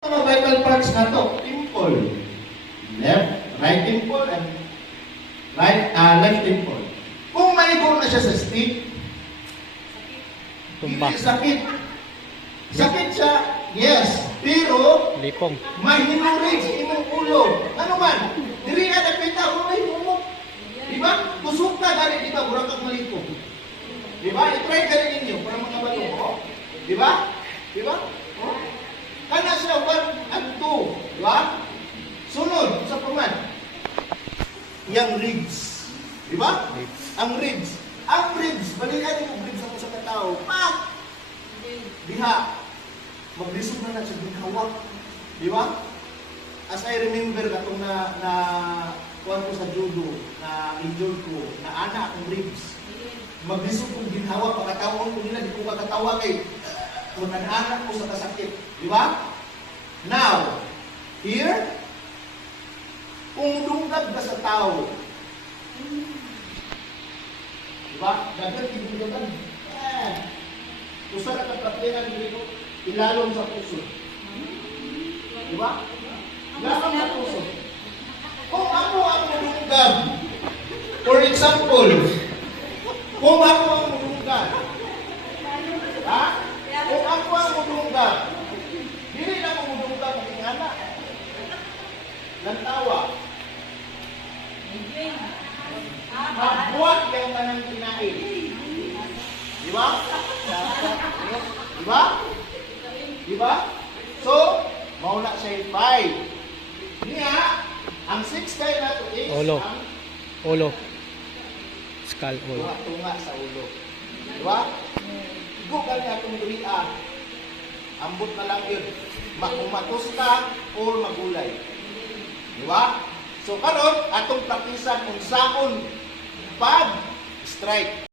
Mga vital parts na to, temple. Left, right temple, and left temple. Kung maigo na siya sa stick, Tumba. hindi sakit. Sakit siya, yes, pero Lipong. mahinurig sa imong ulo. Ano man, diri ka nagpita, ulay mo. Di ba? Kusog ka gani, di ba? Burang kang malipong. Di ba? I-try gani ninyo para mga balong. Oh. Di ba? Di ba? Oh. Kana siya 1 and 2, di ba? Sunod sa paman. Yang ribs. Di ba? Ang ribs. Ang ribs, balikan mo ribs ako sa katao. Pak! Diha. Maglisod na siya hawak. Di ba? As I remember katong na kuwan ko sa judo, na injured ko, na ana akong ribs. Maglisod kong ginhawa, pagkatawang ko nila, di ko makatawa kay anak ko sa kasakit. Di ba? Now, here, kung lunggad ka sa tao, di ba? Dagat, tinulungan. Usa na kapratehan dito, ilalong sa puso. Di ba? Ilalong sa puso. Kung ako ang mulunggad, for example, kung ako ang mulunggad, ha? Kung ako ang mulunggad, dili na mo mulunggad maging anak. Lantawa. Mabuhat yung kanang kinain. Di ba? Di ba? Di ba? So, mauna siya 5. Niya, ang 6 kayo na to is Ulo. ang Ulo. Skull ulo. tunga sa ulo. Di ba? Igo ka niya itong duria. Ambot na lang yun. Makumatos ka o magulay. Di ba? So karon atong praktisan kung saon pag strike.